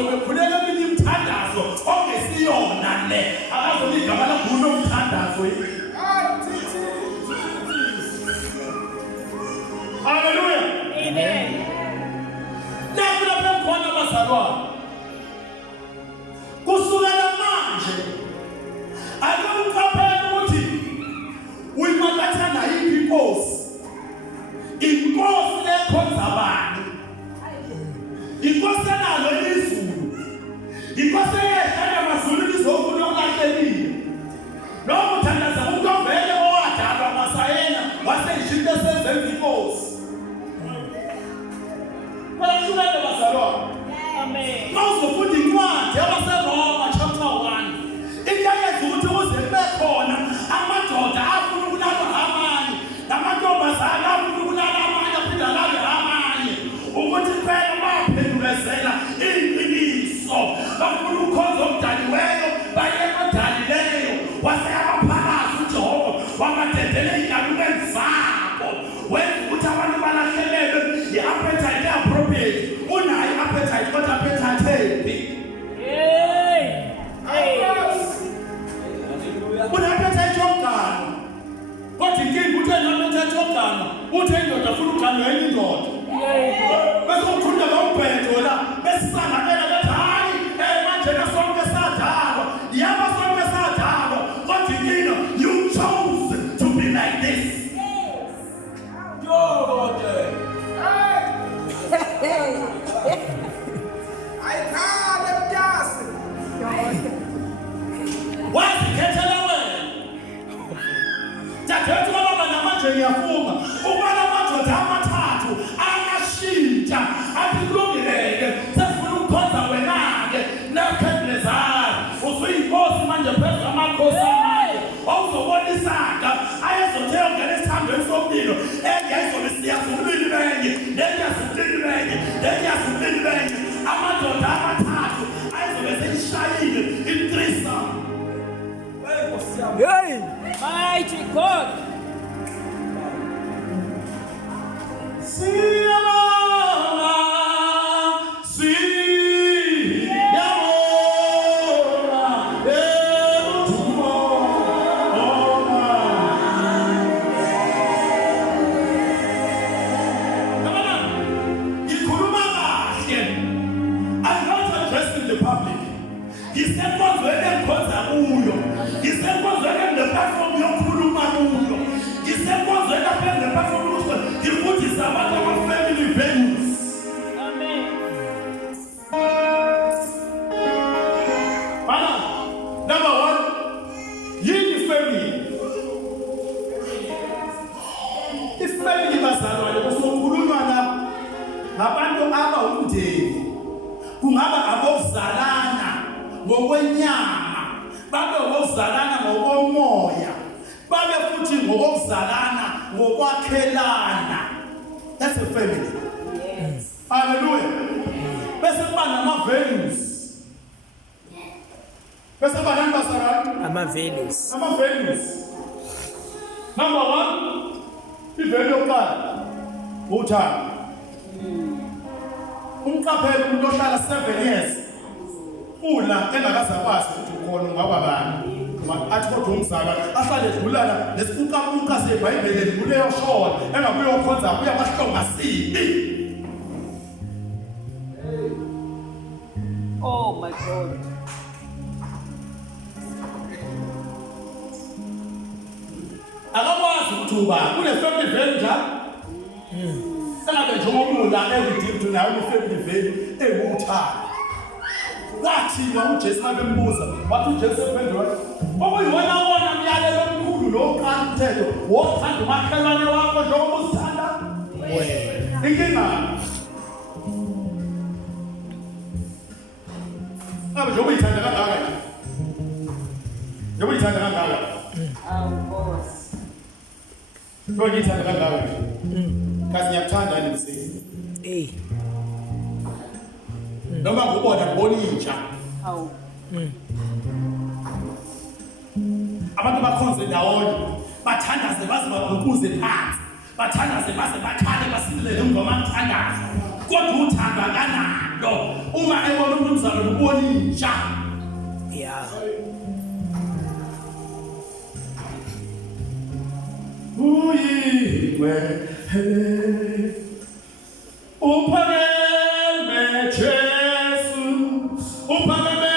abazobe khuleka eminye imithandazo ongesiyona le akazobe igama lagulo umthandazo Hallelujah. Amen. Lapho lapho khona abazalwane kusukela manje akuqaphela ukuthi uyimathathana yiphi inkosi lekhonza abantu inkosi enalo izulu inkosi eyehlala amazulu izofuna ukulahlekelwa lokho thandaza umuntu ovele owadalwa masayena waseyishinto esenzenza inkosi Amen. Mawuzofunda incwadi yabaseRoma chapter 1. Iyayeza ukuthi uze kube khona amadoda afuna ukulala amanye, namantombazana afuna ukulala amanye aphinda alale amanye. Ukuthi phela baphendulezela iqiniso. Bafuna ukukhonza omdaliweyo, bayeka odalileyo. Waseyabaphakathi uJehova wamadedele igalukeni zabo. Wenza ukuthi abantu balahlekelwe i-appetite appropriate. Unayo appetite kodwa appetite embi. Unappetite yomgana. Kodwa inkinga uthi unappetite yomgana, uthi indoda afuna ukugana enye indoda. Bese uthunda ngobhedo la, besisanganyela bethi hayi, manje sonke sadalwa. Yaba sonke sadalwa. Kodwa inkinga you chose to be like this. I can't just. Wazikhethela wena. Jakhethu baba namanje ngiyafunga. Ubala amadoda amathathu angashintsha athi kulungileke sesifuna ukukhonza wena-ke nakhendlezana. Usuyinkosi manje phezu amakhosi amanye. Awuzobona isaga ayezothe ungena esithambeni somlilo engezobe siyazumlili benye nengiyazumlili benye nengiyazumlili benye amadoda amathathu ayezobe seyishayile intrisa. Hey, mighty God. Siyabonga, ngikhuluma kahle. I'm not addressing the public. Ngisekonzweni engikhonza kuyo. Ngisekonzweni engine-platform yokukhuluma kuyo. Ngisekonzweni apha engine-platform yokuthi ngifundise abantu ama-family values. Amen. Bana, number one, yini family? Ifamily bazalwane kusokhulunywa lapha ngabantu abawumndeni. Kungaba abozalana ngokwenyama, babe ngokuzalana ngokomoya, babe futhi ngokuzalana ngokwakhelana. That's a family. Yes. Hallelujah. Bese kuba nama-values. Bese kuba nani bazalwane? Ama-values. Ama-values. Number one, i-value yokuqala uthando. Umqaphela umuntu ohlala 7 years ula engakaze akwazi ukuthi ukhona ungaba bani. Athi kodwa umzala ahlale edlulana nesikuqabuka seBhayibheli kuleyo shona engabuye ukhonza kuya amahlonga sibi. Oh my God. Akakwazi ukuthuba kune-family value njalo. Engabe njengomula everything tunayo i-family value ewuthando. Wathiwa uJesu abembuza wathi uJesu ephendula okuyiwona wona myalelo omkhulu lo oqala umthetho wothanda umakhelwane wakho njengoba uzithanda wena. Inkinga abe njengoba uyithanda kangaka nje njengoba uyithanda kangaka Boss. njengoba uyithanda kangaka nje kasi ngiyakuthanda yini msisi Hey. noma ngubona ngibona intsha abantu bakhonze ndawonye bathandaze baze baguquze phansi bathandaze baze bakhale basilele ngoma mthandazo kodwa uthanda kanani nalo uma ebona umnumzana ubona inja. Yeah. Uyiwe uphakeme Jesu, uphakeme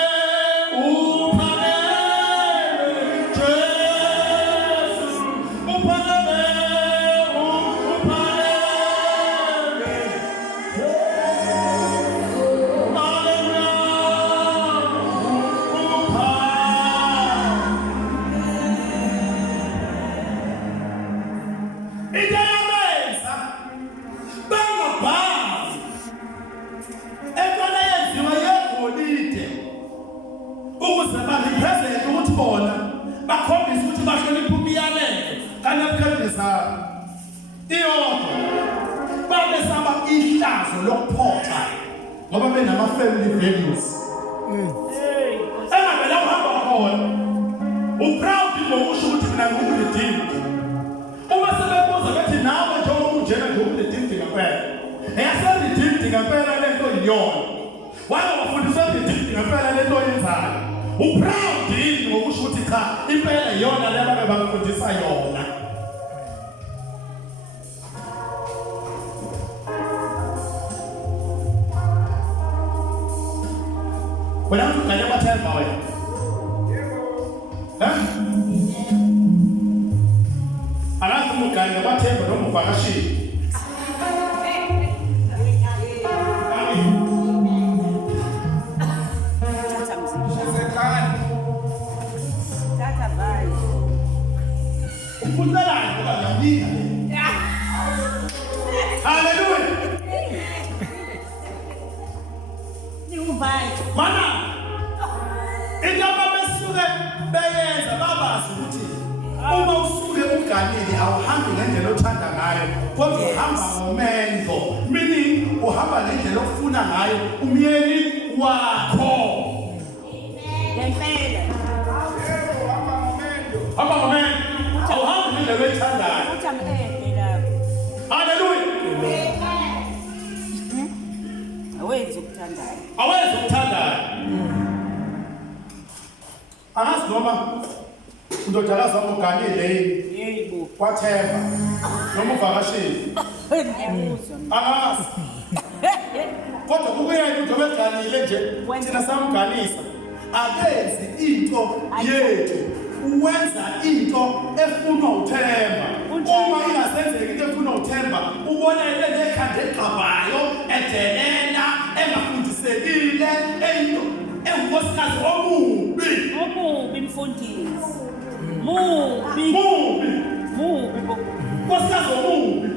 Jesu, uphakeme bakhombisa ukuthi bahlonipha umyalelo kaNebukadneza iyodwa babesaba ihlazo lokuphoxa ngoba benama family values engavela uhamba khona uproud ngokusho ukuthi mina ngumredeemed uma sebebuza bethi nawe njengoba unjena nje umredeemed ngaphela eyaseredeemed ngaphela lento iyona wala wafundiswa redeemed ngaphela lento yenzayo uproud ngokusho ukuthi cha impela iyona le ababe bakufundisa yona. Wena ungane kwathemba wena. Alafu umugane kwathemba noma uvakashile. Hallelujah. Mana indaba besuke beyenza babazi ukuthi uma usuke uganile awuhambi ngendlela othanda ngayo kodwa uhamba ngomendo, meaning uhamba ngendlela ofuna ngayo umyeni wakho. Ngempela. Hamba ngomendo. Awuhambi ngendlela oyithandayo. Hallelujah. Awenze ukuthandayo. Awenze ukuthandayo. Angazi noma ndodakazi wakho uganile Yebo. kwathemba noma uvakashile. Angazi. Kodwa kuyena into beganile nje thina samganisa akenzi into yethu. Uwenza into efuna uthemba. Uma ingasenzeki into efuna uthemba, ubona into ekhanda egqabayo, edelela, engafundisekile, into engosikazi omubi. Omubi mfundisi. Mubi. Nkosikazi omubi.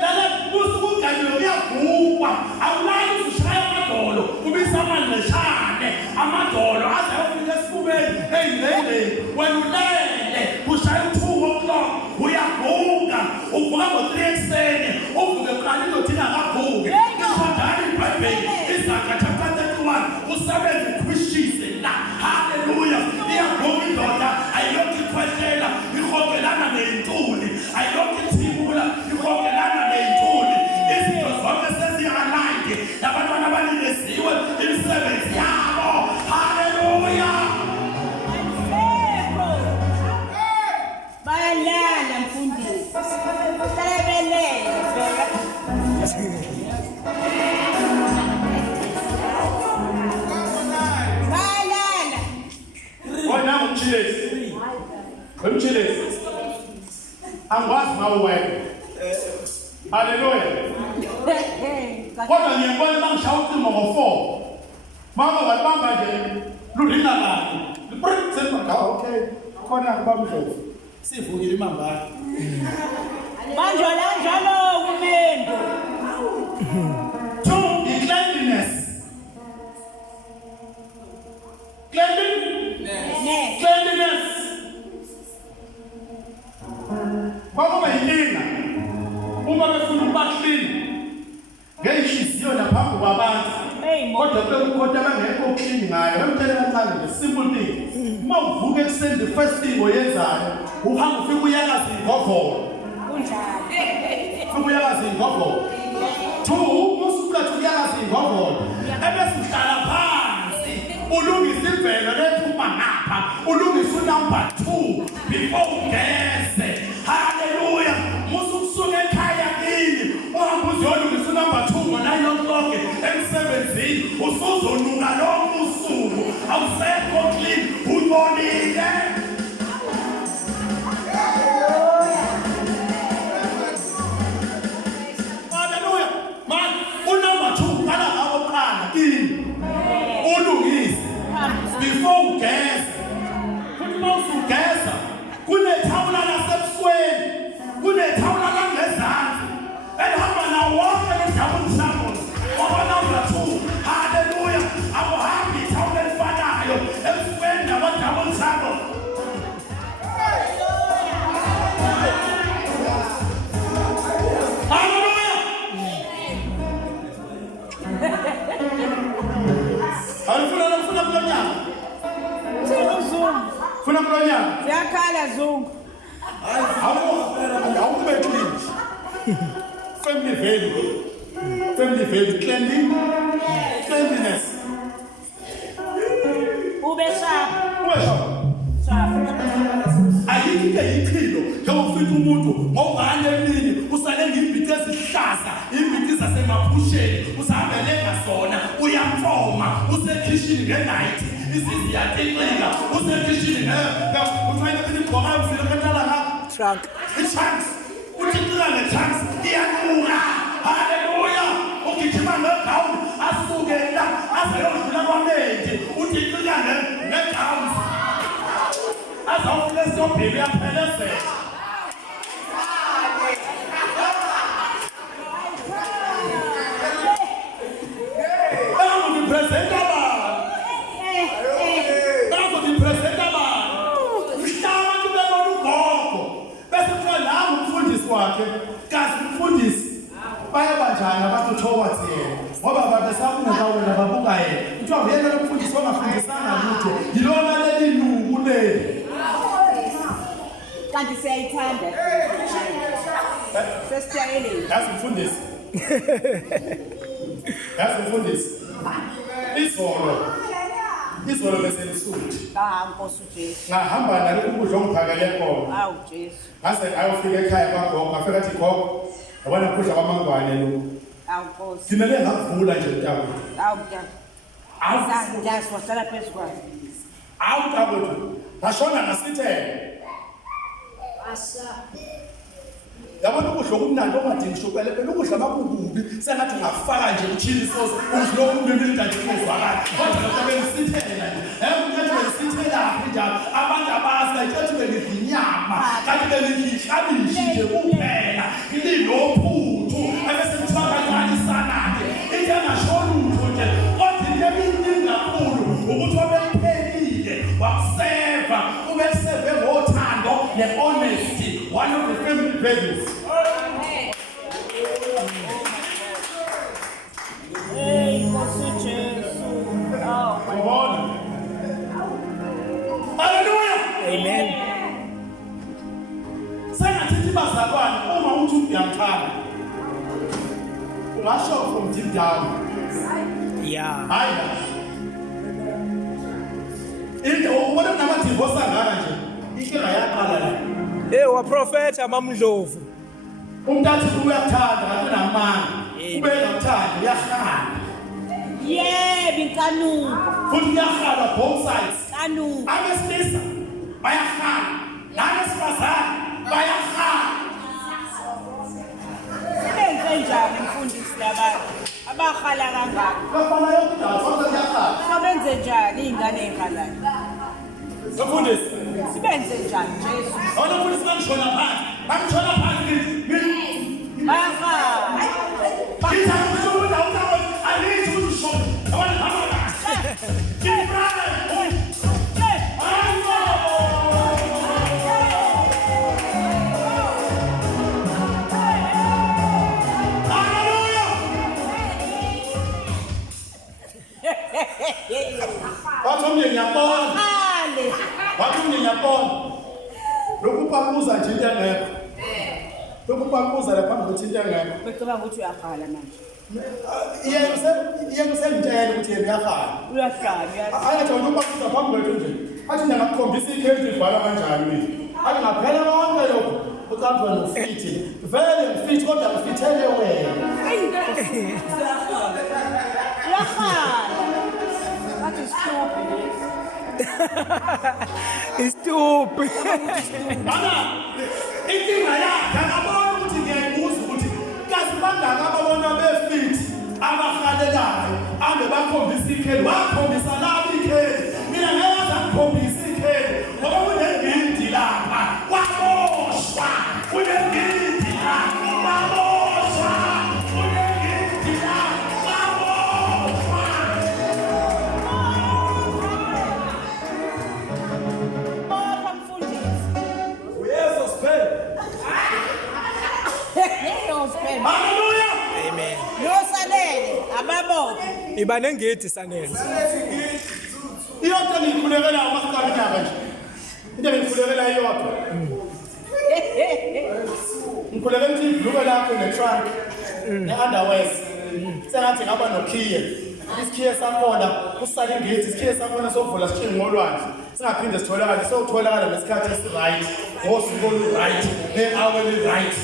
Lala kusukuganile uyavukwa. Awulali ushaya amadolo, ubisa amaneshane, amadolo aze ayofika esifubeni. Hey, wena ulele, ushaya 2 o'clock, uyavuka, uvuka ngo-3 ekuseni, uvuke kuqala indoda ingakavuki. Ishodani iBhayibheli, Izaga chapter 31, usebenze ukhwishise la. Hallelujah. Iyavuka indoda, ayilokhu ikhwehlela, ihogelana ney'ntuli, ayilokhu ithimula, ihogelana ney'ntuli. Izinto zonke seziyalayinde, labantwana balilesiwe imisebenzi yabo. Hallelujah. Bayalala mfundisi. Uhlebelele phela. Bayalala. Wena umchilesi. Umchilesi. Angwazi ngawe wena. Hallelujah. Kodwa ngiyabona bangishaya ucingo ngo-4. Mama walibamba nje luringa kabi. Okay. Khona kubamdlovu. Sivukile imambala. Banjwa la njalo kumendo. 2, cleanliness. Cleanliness. Kwakuba yinkinga uma befuna ukuba clean ngey'nhliziyo naphambi kwabantu. Kodwa kodwa bangekho clean ngayo. Bemtshela kancane nje simple thing. Uma uvuka ekuseni the first thing oyenzayo uhamba ufika uyakaza ingovolo. Kunjani? Ufika uyakaza ingovolo. 2, usuqatha uyakaza singovodo ebesihlala phansi ulungisa imvelo lephuma ngapha ulungisa unumber 2 before ugeze. Haleluya. Musukusuka ekhaya kini uhambe uzolungisa unumber 2 ngo9 o'clock emsebenzini usuzonuka lonke usuku awusekho clean utonile. Haleluya. Man unumber 2 qala ngawo qala kini ulungise before ugeze. Futhi mawusugeza kunethawula lasebusweni kunethawula langezansi elihamba nawo wonke le-double trouble ngoba number 2. Haleluya. Akuhambi ithawula elifanayo ebusweni nama-double trouble. Haleluya. Alifuna kulo nyaka funa kulo nyaka Siyakhala Zungu. awukube clean. Family value cleanliness Ube sharp. ayikho into yiphilo yokufika umuntu ngobani emini usale ngimbiti ezihlaza imbiti zasemaphusheni usahambele ngasona uyamfoma usekitchen nge-night izizi yaqiqika usekitchen uthwele ukuthi igqoka yomfile kantala ngapha Trunk. i-chunks uthixika nge-chunks iyanuka. Haleluya. Ugijima nge-gown asuke la azayodlula kwamendi uthixika nge-gowns azawufuna esitobhini uyaphelezela. Engakudipresenta bani mhla abantu bebona ugogo bese kuthiwa nami umfundisi wakhe kazi umfundisi bayabanjani abantu towards yena ngoba babesakungekawena babuka yena kuthiwa uyena lo mfundisi wangafundisanga lutho yilona leli nuku leli. Kanti siyayithanda. Sesijayelile. Yazi umfundisi izolo besenisuthi Nkosi uJesu. ngahamba nalo ukudla ongiphakele khona Awu Jesu. ngase ayofika ekhaya kwagogo ngafika athi gogo yabona ukudla kwamangwane lo Awu Nkosi. ngimele ngavula nje mntakwethu. Awu mntana. Awuzazi wasala phezu kwakhe. Awu mntakwethu ngashona ngasithele yabona ukudla okumnandi ongadingi shukela phela ukudla makukubi sengathi ungafaka nje uchili sauce uzilokubimilidanje uzwakala kodwa lokho bengisithela mntathu bengisithelaphi njalo abantu abasa ithathu bengidla inyama kanti bengihlabishi nje kuphela ngililophuthu ebese kuthiwa kancanisanake into engashona utho nje kodwa into eminingi kakhulu ukuthi wabeliphelile wakuseva ubeseve ngothando ne-honesty, one of the family values. Hey, Nkosi uJesu. Oh, Come on. Hallelujah. amen. Sengathithi bazalwane uma uthi uyamthanda ungasho from deep down. Yeah. Hayi la. Into ubona nama-divorce angaka nje inkinga yaqala la. Wa prophet mamndlovu. Umuntu athi uyakuthanda kanti unamanga ube engakuthandi uyahlala Yebo, inkanuko. futhi uyahlala both sides. Kanuko. Abesilisa bayahlala nabesifazane bayahlala. Benze njani mfundisi labantu? Abahala kangaka. Bafana yonke indawo sonke siyahlala. Sobenze njani iy'ngane ey'halayo? Mfundisi Sibenze njani Jesu? awona mfundisi bangishona phansi bangishona phansi Bayahala. ngithi angisho ukuthi awunawo angithi ukuthi ushona yabona hamba kahle ngithi brother wathi umnye ngiyabona Hale. wathi umnye ngiyabona lokupakuza nje into engekho lokupakuza lapha ngokuthi into engekho Becabanga ukuthi uyahala manje. yena usengitshela ukuthi yena uyahlala. Uyahlala. Ayathi wena ubaqhuza phambi kwethu nje. Athi ngingakukhombisa ikheli ivala kanjani mina. Athi ngaphela konke lokho uqambe wena ufithi. Vele ngifithi kodwa ngifithele wena. Uyahlala. That is stupid. Stupid. Bana inkinga yakhe akabona ukuthi ngiyayibuza ukuthi kazi bangaka ababona befithi abahalelayo ambe bakhombisa ikheli wakhombisa lapha ikheli mina ngeke ngakhombisa ikheli ngoba kunengindi lapha waboshwa kunengindi lapha waboshwa kunengindi lapha waboshwa. Baba mfundisi. Uyezo siphele. Hallelujah. Amen. Yosalele ababophe. Iba nengidi sanele. Iyodwa ngikhulekela amasikali nyaka nje. Into ngikhulekela iyodwa. Ngikhulekela ukuthi ibhluke lakho netrunk ne-underwear sengathi ngaba nokhiye. Isikhiye sakhona kusala ingidi, isikhiye sakhona sovula sishinga ngolwandle. Singaphinde sitholakale sokutholakala ngesikhathi esi-right, ngosuku olu-right, ne-hour eli-right.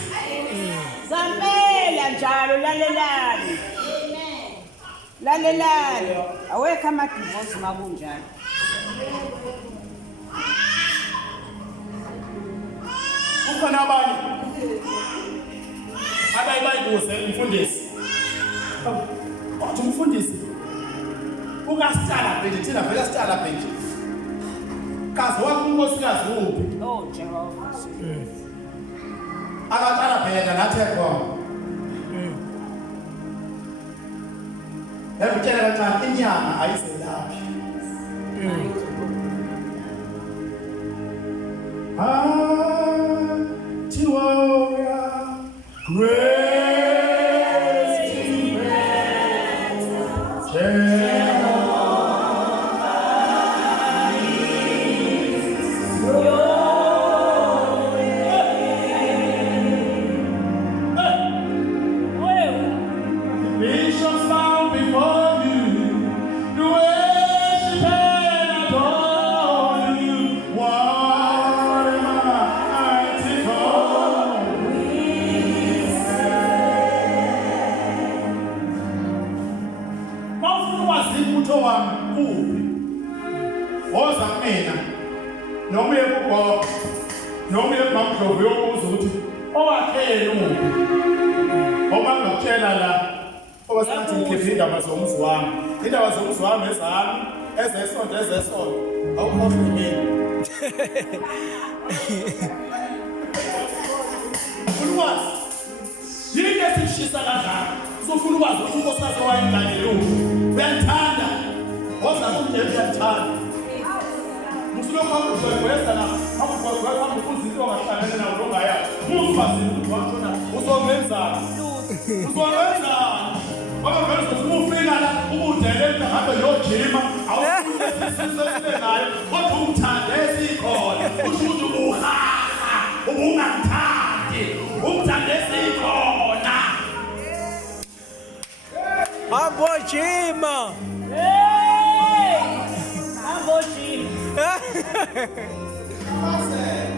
Zamela njalo lalelani. Lalelani. Awekho ama-divorce makunjalo. Kukhona abanye abayibuze umfundisi. Wathi umfundisi ukasitala pheji thina vele sitala pheji. Kazi wakho unkosikazi uphi? Oh Jehova. Akaqala phela nathi ekhona. Yabutshela kancane inyanga ayiselaphi. Nations bow before you, to worship and adore you. What a mighty God we serve. Mawufuna ukwazi utho wami kuphi? Woza kumina. Noma uye kugogo, noma uye kuMamdlovu yobuza ukuthi owakhele uphi? Uma ngakutshela la owasengathi ngikhiphe indaba zomzi wami. Indaba zomzi wami ezami, ezesonto awukhohlwe mina. Ulwazi yini esishisa kanjani? Usufuna ukwazi ukuthi unkosikazi wayengane yini? Uyangithanda. Woza kumdeni uyangithanda. Musulokho akugwegweza la, akugwegweza ukuzizwa ngahlangana nawo longayazi. Mufazi ukuthi washona uzongenzani? Uzongenzani? Ngoba vele uzofika la ubudele ngabe yojima awusisesile naye kodwa umthande esikhona usho ukuthi uhaha ubungangithandi umthande esikhona. Abojima. Abojima.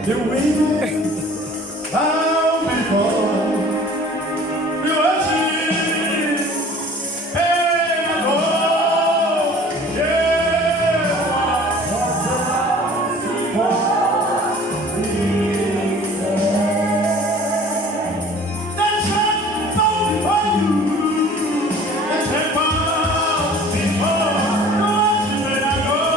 The wind bow before you worship and adore. Yeah. The church bow before you. The church bow before you worship and adore.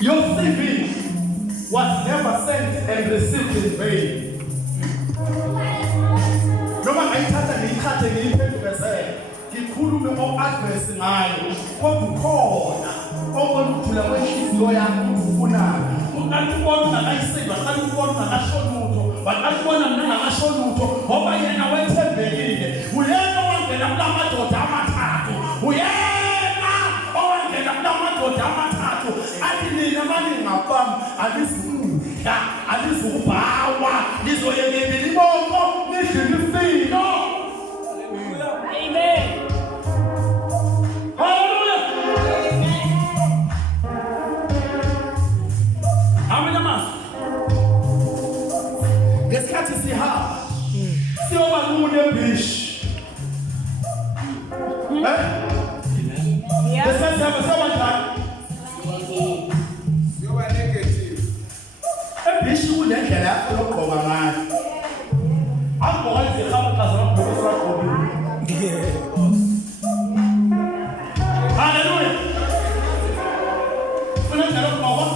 Your CV was never sent and received in vain. Noma ngayithatha ngiyikhathe ngiyiphendukeze ngikhulume o-address ngayo kodwa ukhona obona ukujula kwenhliziyo yakho ufunayo uqala ukubona ungakayisindwa qala ukubona ungakasho lutho waqala ukubona mina ngakasho lutho ngoba yena wethembekile uyena owangena kula madoda amathathu uyena owangena kula madoda amathathu athi nina maningabami alizudla alizubhawa lizoyekela ibongo lidle imifino. Amen. Hallelujah. Amina mama. Ngesikhathi sihamba siyoba kude bish. Ngesikhathi sihamba siyoba njani? Siyoba negative. Ebishi kunendlela yakho yokugqoka ngayo. Agqoka izihamba xazana ngokufaka qobile. Hallelujah. Kunendlela yokugqoka.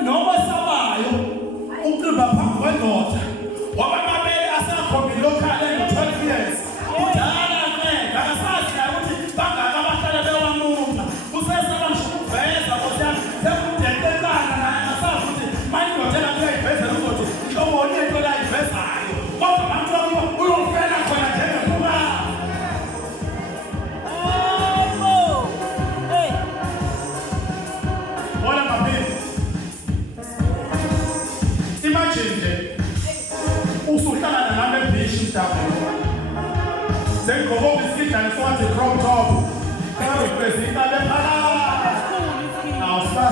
Noma sabayo uqimba phambi kwendoda wabamabe bakho ngilokhale ngo-12 years kudala ke ngakasazi ukuthi bangaka abahlala bewamuka kusesaba ngisho ukuveza nkosi yami sekudetekana naye ngasazi ukuthi mayindodela kuyayivezela ukuthi ntoboni into layivezayo kodwa abantu bakuyo uyofela khona njengephuma. Bona maphili imagine nje usuhlangana nami ebhishi mdabo sengigqoke isikidane sowathi crop top kavezi inkabe phala awusa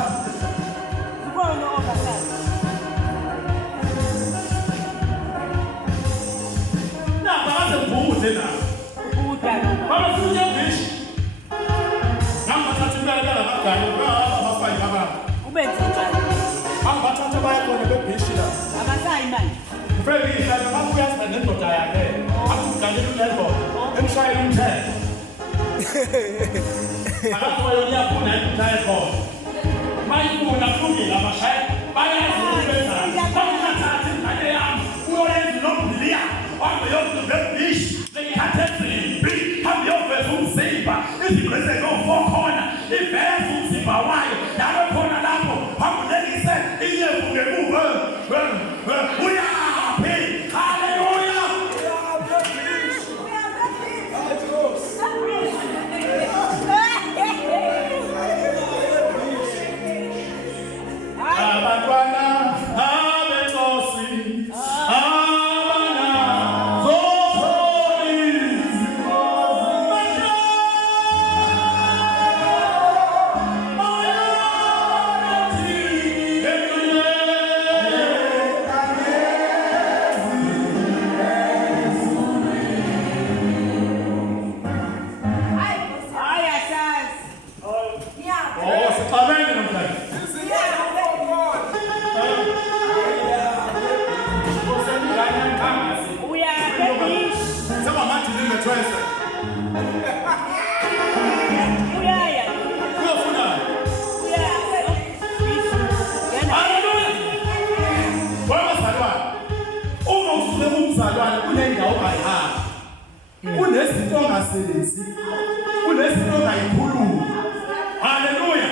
Ubona oversize. nabakaze ngibude na Ubuda. baba futhi ebhishi ngambathatha impela labagani abafayi baba Ubenze njani? angibathatha bayakona bebhishi la Abasayi manje. Very easy, I'm going to nendoda yakhe akugalela unendoda emshayela umthetho akathole uyafuna ikuthaye khona mayifuna kulungile abashayeli bayazi ukubenzani bakuthatha ingane yami uyoyenza nombiliya hambe yokuze bebishi beyithathe ezimbi hambe yoveza umzimba izinto ezingofo-khona iveza umzimba wayo nawe khona lapho hambulekise iyevu ngemuva uyaphi haleluya abantwana abenkosi sixabene namhlanje Sema nimetwesa. Uyaya. Uyafuna. Haleluya. Wewe mzalwane. Uma usuke umzalwane kunendawo ongayihamba. Kunezinto ongasebenzi. Kunezinto ongayikhuluma. Haleluya.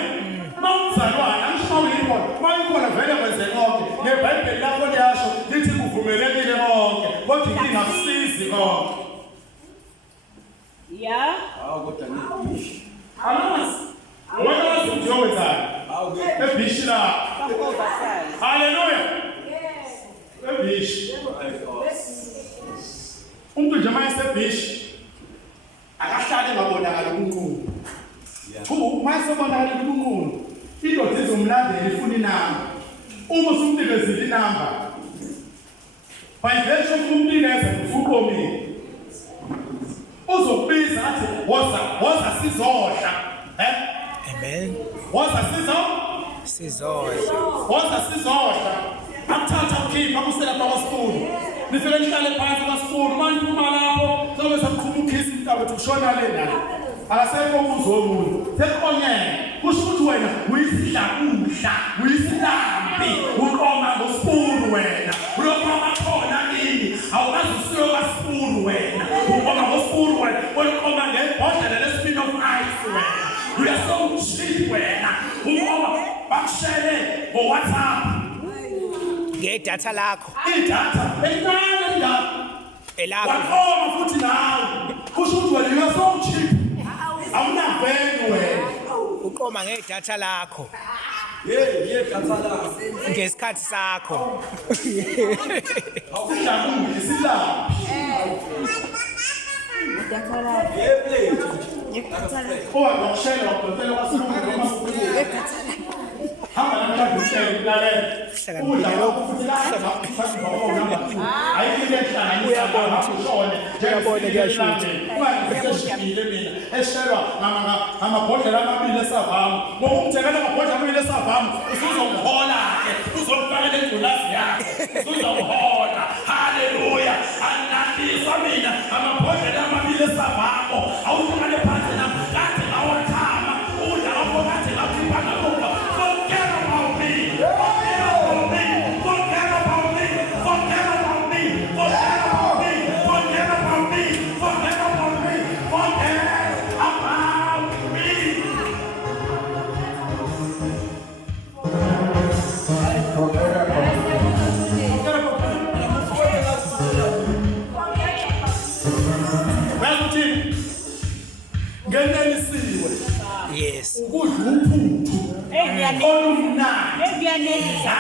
Mawumzalwane angisho uyibona. Mayikhona vele kwenze konke. NeBhayibheli lakho liyasho lithi kuvumelekile konke. Kodwa inkinga akusizi konke. Yeah. Amas. Wena wathi uyowenzani? Ebishi la. Haleluya. Ebishi. Umuntu nje manje sebishi. Akahlale ngabonakala uNkulunkulu. Thu mase bonakala uNkulunkulu. Indoda izomlandela ifuna inamba. Uma usumnikezile inamba. Bayivesha ukumnikeza ufuqomile. Uzokubiza athi woza sizodla. Amen. Woza Sizodla. Woza sizodla. Akuthatha ukhipha kusela kwaSipunu. Nifike nihlale phansi kwaSipunu. Manje uma lapho sobe saqhuma ukhisi mntaba uthi ushona lena. Akasekho uzomuntu. Sekonyene. Kusho ukuthi wena uyisidlakudla, uyisilambi, uqoma ngoSipunu wena. Uyokoma khona ini. Awukazi usiyo kwaSipunu wena. Uqoma ngoSipunu wena. Uqoma ngebhodlela lesipin of ice wena. We are so cheap wena. Uqoma bakushele ngoWhatsApp. Ngedatha lakho. Idatha encane ndaba. Elakho. Waqoma futhi nawe. Kusho ukuthi wena you are so cheap. Awunaveni wena. Uqoma ngedatha lakho. Datha lakho. Ngesikhathi sakho. Awudlakude silaphi. Ngokushela udokotela waSipunu noma hamba namhlanje ulalele. Udla lokhu futhi la ayikho ehlanganisa Uyabona kuyashuthi. Ungangishile mina eshelwa ngamabhodlela amabili esavama. Ngokumthekela amabhodlela amabili esavama usuzomhola ke uzomfakela engculazi yakhe uzomhola. Haleluya. Anandisa mina amabhodlela amabili esavama awuhlangane phansi nami kade ngawathama udla lapho kade ngaphipha ngamuva. Forget about me. Forget about me. Forget about me. Forget about me. Forget about me. ukudla uphuthu olumnandi Ngiyanelisa.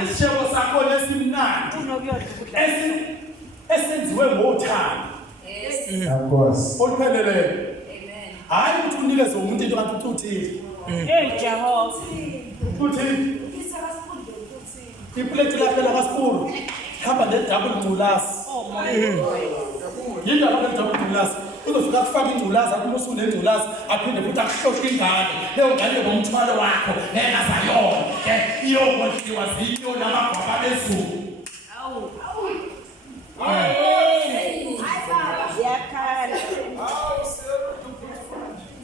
nesishebo sakho lesimnandi Unokuyodla ukudla. esenziwe ngothando Of course. olupheleleyo. Hayi ukuthi unikeze umuntu into kanti uthile. Jehova. Uthile. Iplate lapha lakasipuru. Hamba ne-double ngculazi. Yindaba le-double ngculazi. Uzofika kufaka ingculazi athi uma unengculazi aphinde futhi akuhloshe ingane. Leyo ngane ngomthwalo wakho engazayona. Iyokondliwa ziyo namagwaba bezulu. Yakhala.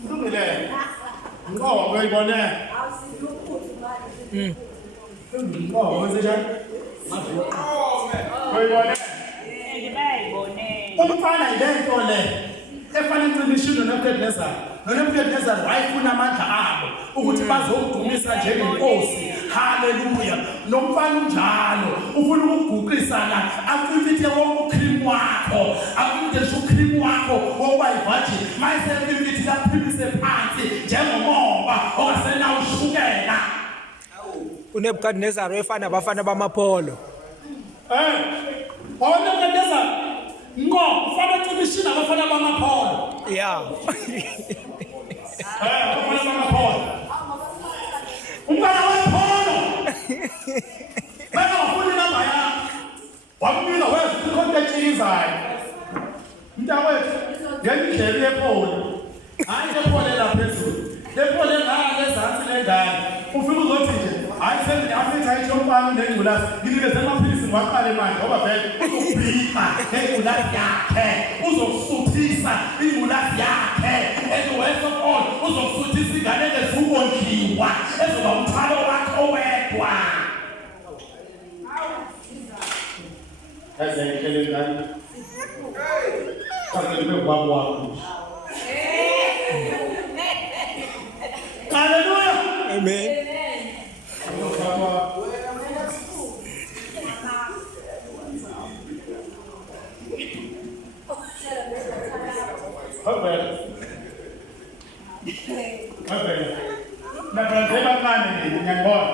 Kulungile. Ngoba uyibone. Ngoba wenzenjani? Uyibone. Bayibone. Umfana yilento le efana incimishino noNebukadnezar. noNebukadnezar wayefuna amandla abo ukuthi bazomdumisa njengenkosi. Haleluya. Nomfana unjalo ufuna ukuguqisa la afithi wonke ukhrimu wakho afithi nje ukhrimu wakho wokubayivaji mayisefithi laphimise phansi njengomoba ongasena ushukela. uNebukadnezar wayefana abafana bamapholo. Nebukadnezar ngo ufana incimishino abafana bamapholo. Yeah. Abafana bamapholo. Umfana wepolo. Baka wafuna inamba yakho. Wamnika wethu ikhontekthi izayo. Mntakwethu, ngeke yepolo. Hayi lepolo la phezulu. Lepolo ngale ezansi lendala. Ufika uzothi nje, hayi sethi afithi ayishomfana nengculazi. Nginikeze amaphilisi ngiwaqale manje ngoba vele uzobhika ngengculazi yakhe. Uzokusuthisa ingculazi yakhe. Ezowenza all uzokusuthisa ingane ezukondliwa. Ezoba umthwalo wakho wedwa. Ezekhele ngani? Kanti ubaba wakho. Hallelujah. Amen. Nabanzeba kancane ngiyabona.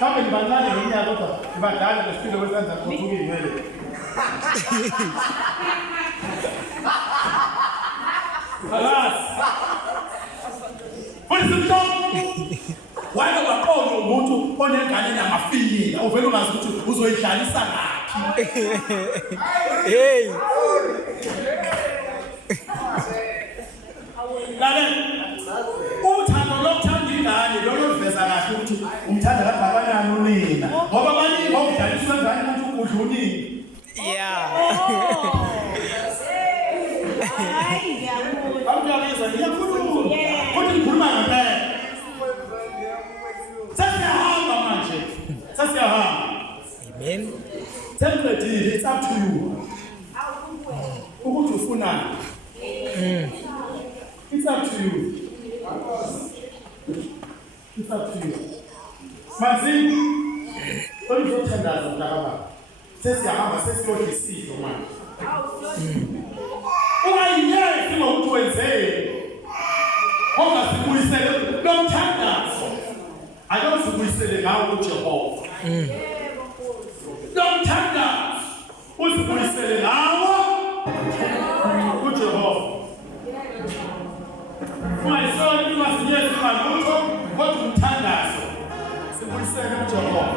Mhlawumbe ngibancane ngeminyaka kodwa ngibadala ngesipilo kwesenza kuthukile vele. Alas. Why waqona umuntu onengane namafinyila uvela ungazi ukuthi uzoyidlalisa ngaphi. Hey. Lalela. Uthando lokuthanda ingane loluveza kahle ukuthi umthanda kangakanani unina. Ngoba baningi bawudlalisa ngane ukuthi ukudla unini. Yeah. Hayi ngiyabona. Bamjabulisa ngiyakhuluma. Kodwa ngikhuluma ngempela. Sesiyahamba manje. Sesiyahamba. Amen. Tempted, it's up to you. Ukuthi ufunani. It's up to you. It's up to you. Mazini. Oluzothandaza mntaka. Sesiyahamba sesiyodlisizwa manje. Ungayiyeki ngokuthi wenzeni. Ongasibuyisele lomthandazo. Akasibuyisele ngawo uJehova. Lomthandazo uzibuyisele ngawo uJehova. Ungayisoli ungasiyeki ngalutho kodwa umthandazo sibuyisele uJehova.